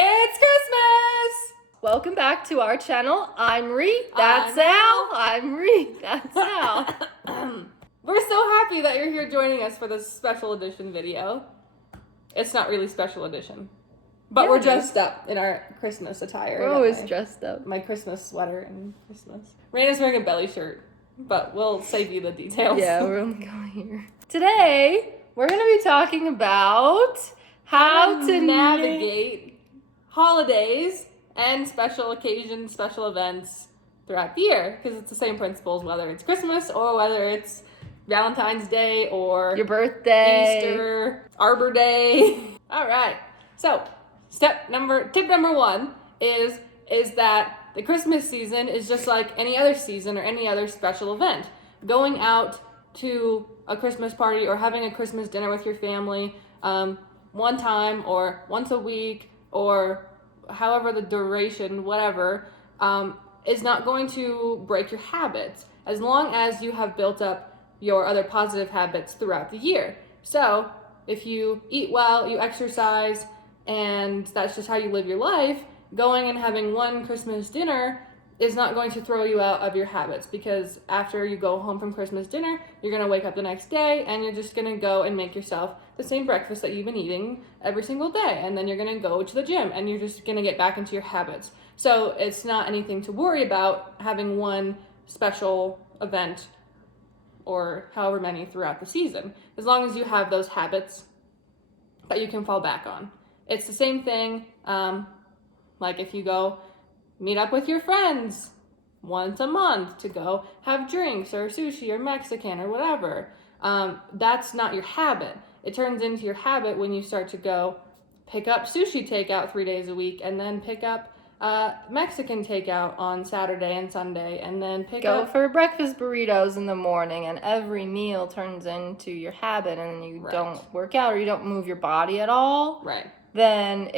It's Christmas! Welcome back to our channel. I'm Ree. That's Al. I'm Ree. That's Al. We're so happy that you're here joining us for this special edition video. It's not really special edition, but we're dressed up in our Christmas attire. We're always dressed up. My Christmas sweater and Christmas. Reana's wearing a belly shirt, but we'll save you the details. Yeah, we're only going here. Today, we're going to be talking about how to navigate holidays and special occasions, special events throughout the year, because it's the same principles whether it's Christmas or whether it's Valentine's Day or your birthday, Easter, Arbor Day. All right. So, tip number one is that the Christmas season is just like any other season or any other special event. Going out to a Christmas party or having a Christmas dinner with your family one time or once a week or however the duration, whatever, is not going to break your habits as long as you have built up your other positive habits throughout the year. So if you eat well, you exercise, and that's just how you live your life, going and having one Christmas dinner is not going to throw you out of your habits, because after you go home from Christmas dinner, you're going to wake up the next day and you're just going to go and make yourself the same breakfast that you've been eating every single day, and then you're going to go to the gym and you're just going to get back into your habits. So it's not anything to worry about having one special event or however many throughout the season, as long as you have those habits that you can fall back on. It's the same thing, like if you go meet up with your friends once a month to go have drinks or sushi or Mexican or whatever. That's not your habit. It turns into your habit when you start to go pick up sushi takeout 3 days a week, and then pick up Mexican takeout on Saturday and Sunday, and then go for breakfast burritos in the morning, and every meal turns into your habit, and you don't work out or you don't move your body at all. Right. Then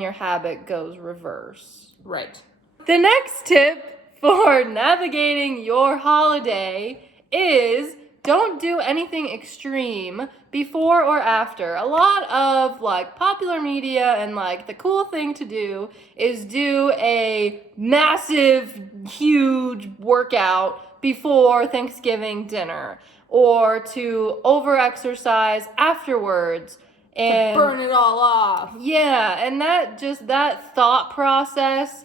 your habit goes reverse. Right. The next tip for navigating your holiday is don't do anything extreme before or after. A lot of popular media and the cool thing to do is do a massive, huge workout before Thanksgiving dinner, or to over-exercise afterwards. And to burn it all off. Yeah, and that thought process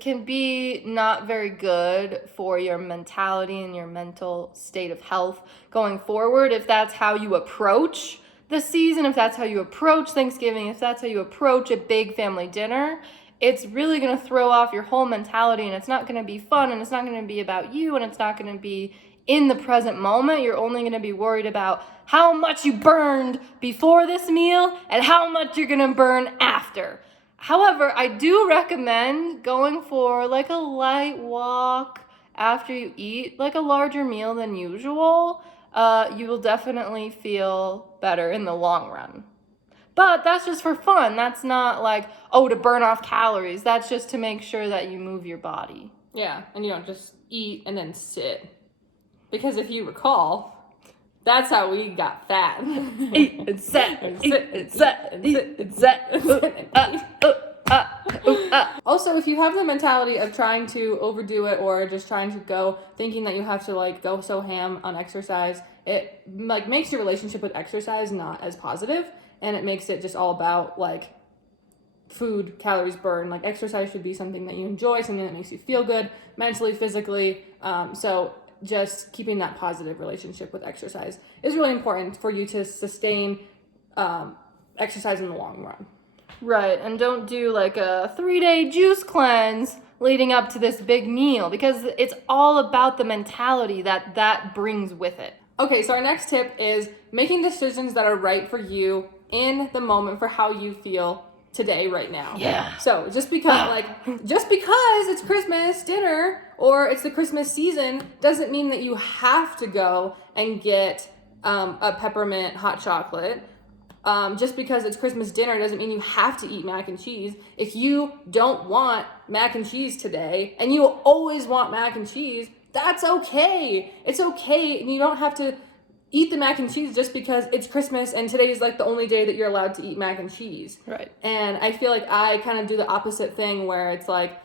can be not very good for your mentality and your mental state of health going forward. If that's how you approach the season, if that's how you approach Thanksgiving, if that's how you approach a big family dinner, it's really going to throw off your whole mentality, and it's not going to be fun, and it's not going to be about you, and it's not going to be in the present moment. You're only going to be worried about how much you burned before this meal and how much you're going to burn after. However, I do recommend going for a light walk after you eat a larger meal than usual. You will definitely feel better in the long run. But that's just for fun. That's not to burn off calories. That's just to make sure that you move your body. Yeah, and you don't just eat and then sit. Because if you recall, that's how we got fat. Eat and sit, eat and sit, eat and sit. Also, if you have the mentality of trying to overdo it or just trying to go thinking that you have to go so ham on exercise, it makes your relationship with exercise not as positive, and it makes it just all about food, calories burned. Exercise should be something that you enjoy, something that makes you feel good mentally, physically. So just keeping that positive relationship with exercise is really important for you to sustain exercise in the long run. Right, and don't do a 3-day juice cleanse leading up to this big meal, because it's all about the mentality that brings with it. Okay, so our next tip is making decisions that are right for you in the moment for how you feel today, right now. Yeah. So just because it's Christmas dinner or it's the Christmas season doesn't mean that you have to go and get a peppermint hot chocolate. Just because it's Christmas dinner doesn't mean you have to eat mac and cheese. If you don't want mac and cheese today and you always want mac and cheese, that's okay. It's okay. And you don't have to eat the mac and cheese just because it's Christmas and today is like the only day that you're allowed to eat mac and cheese. Right. And I feel like I kind of do the opposite thing where it's like,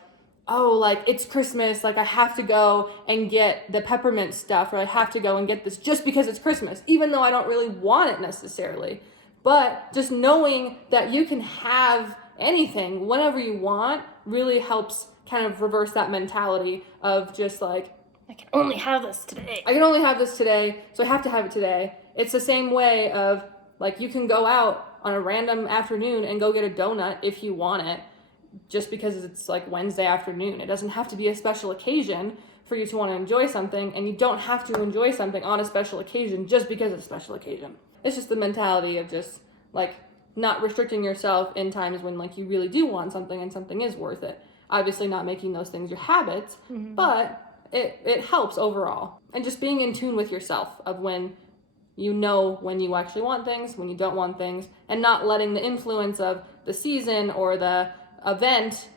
oh, like it's Christmas, like I have to go and get the peppermint stuff, or I have to go and get this just because it's Christmas, even though I don't really want it necessarily. But just knowing that you can have anything whenever you want really helps kind of reverse that mentality of just like, I can only have this today. I can only have this today, so I have to have it today. It's the same way of, like, you can go out on a random afternoon and go get a donut if you want it, just because it's, like, Wednesday afternoon. It doesn't have to be a special occasion for you to want to enjoy something, and you don't have to enjoy something on a special occasion just because it's a special occasion. It's just the mentality of just, like, not restricting yourself in times when, like, you really do want something and something is worth it. Obviously not making those things your habits, but it helps overall. And just being in tune with yourself of when you know when you actually want things, when you don't want things, and not letting the influence of the season or the event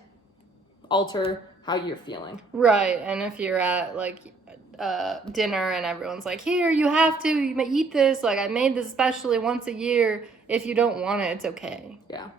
alter how you're feeling. Right. And if you're at like dinner and everyone's like, here, you have to, you may eat this, like I made this especially once a year. If you don't want it, it's okay. Yeah.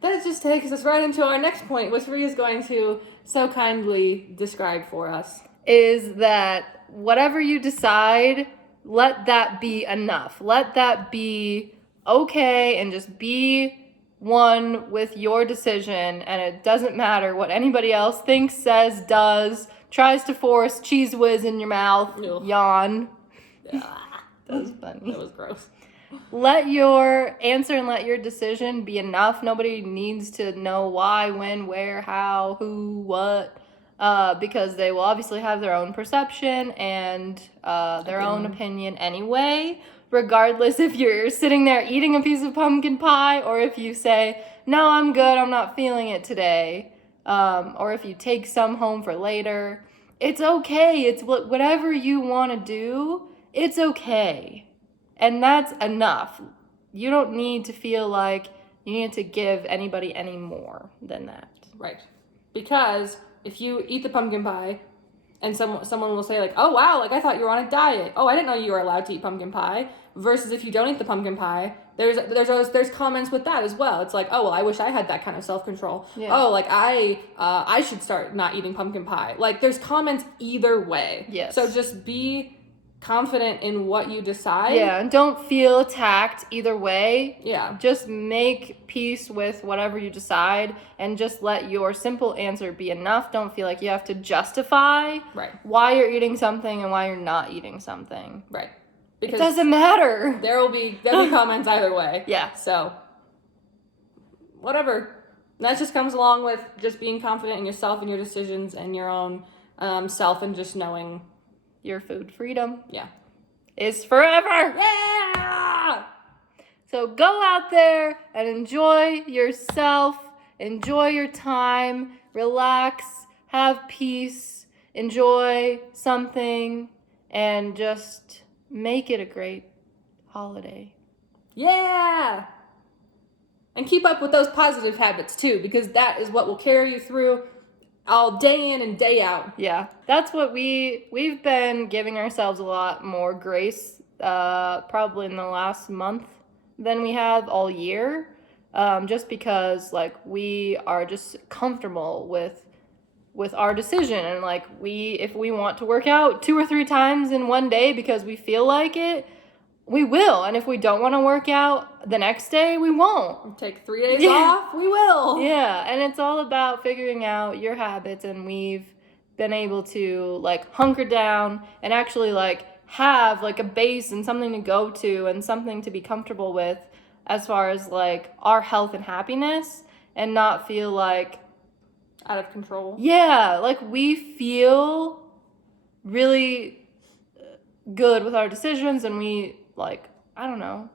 That just takes us right into our next point, which Rhea is going to so kindly describe for us. Is that whatever you decide, let that be enough. Let that be okay and just be one with your decision. And it doesn't matter what anybody else thinks, says, does, tries to force cheese whiz in your mouth, yawn. That was funny. That was gross. Let your answer and let your decision be enough. Nobody needs to know why, when, where, how, who, what, because they will obviously have their own perception and their own opinion anyway, regardless if you're sitting there eating a piece of pumpkin pie or if you say, no, I'm good, I'm not feeling it today, or if you take some home for later. It's okay. It's whatever you want to do, it's okay. And that's enough. You don't need to feel like you need to give anybody any more than that. Right. Because if you eat the pumpkin pie and someone will say like, oh wow, like I thought you were on a diet. Oh, I didn't know you were allowed to eat pumpkin pie. Versus if you don't eat the pumpkin pie, there's comments with that as well. It's like, oh well, I wish I had that kind of self-control. Yeah. Oh, like I should start not eating pumpkin pie. Like there's comments either way. Yes. So just be confident in what you decide. Yeah, and don't feel attacked either way. Yeah. Just make peace with whatever you decide and just let your simple answer be enough. Don't feel like you have to justify why you're eating something and why you're not eating something. Right. Because it doesn't matter. There'll be comments either way. Yeah. So whatever. And that just comes along with just being confident in yourself and your decisions and your own self and just knowing your food freedom is forever. Yeah! So go out there and enjoy yourself, enjoy your time, relax, have peace, enjoy something, and just make it a great holiday. Yeah! And keep up with those positive habits too, because that is what will carry you through all day in and day out. Yeah, that's what we've been giving ourselves a lot more grace, probably in the last month than we have all year, just because like we are just comfortable with our decision, and like if we want to work out 2 or 3 times in one day because we feel like it, we will. And if we don't want to work out the next day, we won't. We'll take 3 days off, we will. Yeah, and it's all about figuring out your habits, and we've been able to like hunker down and actually like have like a base and something to go to and something to be comfortable with as far as like our health and happiness, and not feel like out of control. Yeah, like we feel really good with our decisions, and we like, I don't know.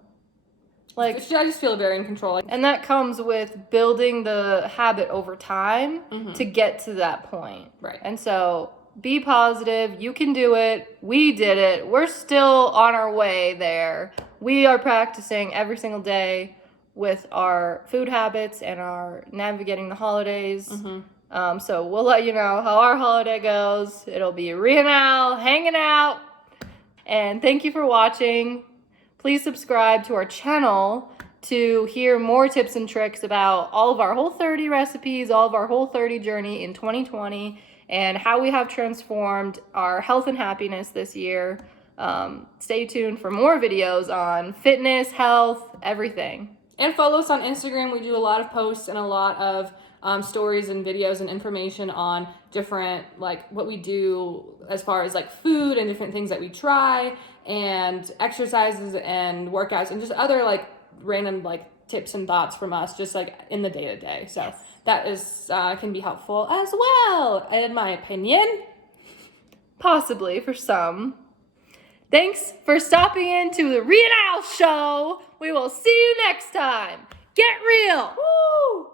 Like I just feel very in control. And that comes with building the habit over time to get to that point. Right. And so be positive. You can do it. We did it. We're still on our way there. We are practicing every single day with our food habits and our navigating the holidays. So we'll let you know how our holiday goes. It'll be Reana and Alex hanging out. And thank you for watching. Please subscribe to our channel to hear more tips and tricks about all of our Whole30 recipes, all of our Whole30 journey in 2020, and how we have transformed our health and happiness this year. Stay tuned for more videos on fitness, health, everything. And follow us on Instagram. We do a lot of posts and a lot of stories and videos and information on different, like, what we do as far as like food and different things that we try, and exercises and workouts, and just other like random like tips and thoughts from us, just like in the day-to-day. So that is can be helpful as well, in my opinion. Possibly for some. Thanks for stopping into the Reana and Alex show. We will see you next time. Get real. Woo!